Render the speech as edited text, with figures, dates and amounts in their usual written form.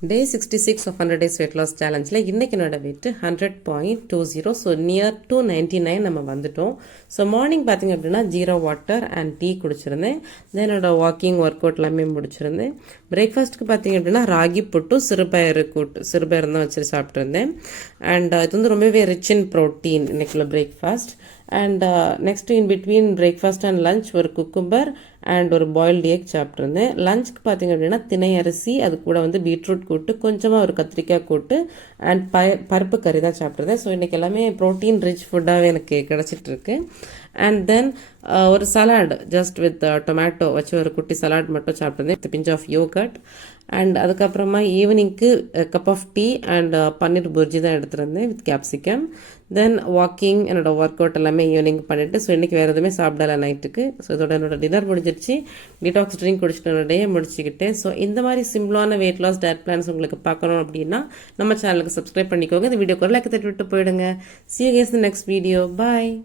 Day 66 of 100 days weight loss challenge-ல இன்னைக்கு என்னோட weight 100.20. So near to 99 நம்ம வந்துட்டோம். ஸோ மார்னிங் பார்த்தீங்க அப்படின்னா 0 வாட்டர் அண்ட் டீ குடிச்சிருந்தேன். தென் என்னோட வாக்கிங் ஒர்க் அவுட் எல்லாமே முடிச்சிருந்தேன். பிரேக்ஃபாஸ்ட்டுக்கு பார்த்தீங்க அப்படின்னா ராகி புட்டு சிறுபயிறு தான் வச்சு சாப்பிட்ருந்தேன். அண்ட் இது வந்து ரொம்பவே ரிச் இன் ப்ரோட்டீன் இன்னைக்குள்ள breakfast. And next in between breakfast and lunch ஒரு குக்கும்பர் அண்ட் ஒரு பாயில்டு எக் சாப்பிட்ருந்தேன். லஞ்சுக்கு பார்த்தீங்க அப்படின்னா திணை அரிசி, அது கூட வந்து பீட்ரூட் கூட்டு, கொஞ்சமாக ஒரு கத்திரிக்காய் கூட்டு அண்ட் பருப்பு கறி தான் சாப்பிட்ருந்தேன். ஸோ இன்றைக்கி எல்லாமே ப்ரோட்டீன் ரிச் ஃபுட்டாகவே எனக்கு கிடச்சிட்ருக்கு. அண்ட் தென் ஒரு சலாட் ஜஸ்ட் வித் டொமேட்டோ வச்சு ஒரு குட்டி சலாட் மட்டும் சாப்பிட்ருந்தேன் with pinch of yogurt. And அதுக்கப்புறமா ஈவினிங்க்கு cup of tea and paneer bhurji தான் எடுத்திருந்தேன் வித் கேப்சிகம். தென் வாக்கிங், என்னோட ஒர்க் அவுட் எல்லாமே ஈவினிங் பண்ணிவிட்டு, ஸோ இன்றைக்கி வேறு எதுவுமே சாப்பிடல நைட்டுக்கு. ஸோ இதோட என்னோட டின்னர் முடிஞ்சிருச்சு. டிடாக்ஸ் ட்ரிங்க் குடிச்சிட்டு என்னோட டே முடிச்சுக்கிட்டேன். ஸோ இந்த மாதிரி சிம்பிளான வெயிட் லாஸ் டயட் பிளான்ஸ் உங்களுக்கு பார்க்கணும் அப்படின்னா நம்ம சேனலுக்கு சப்ஸ்கிரைப் பண்ணிக்கோங்க. இந்த வீடியோக்கு ஒரு லைக் தட்டி விட்டு போயிடுங்க. See you guys in the next video. Bye.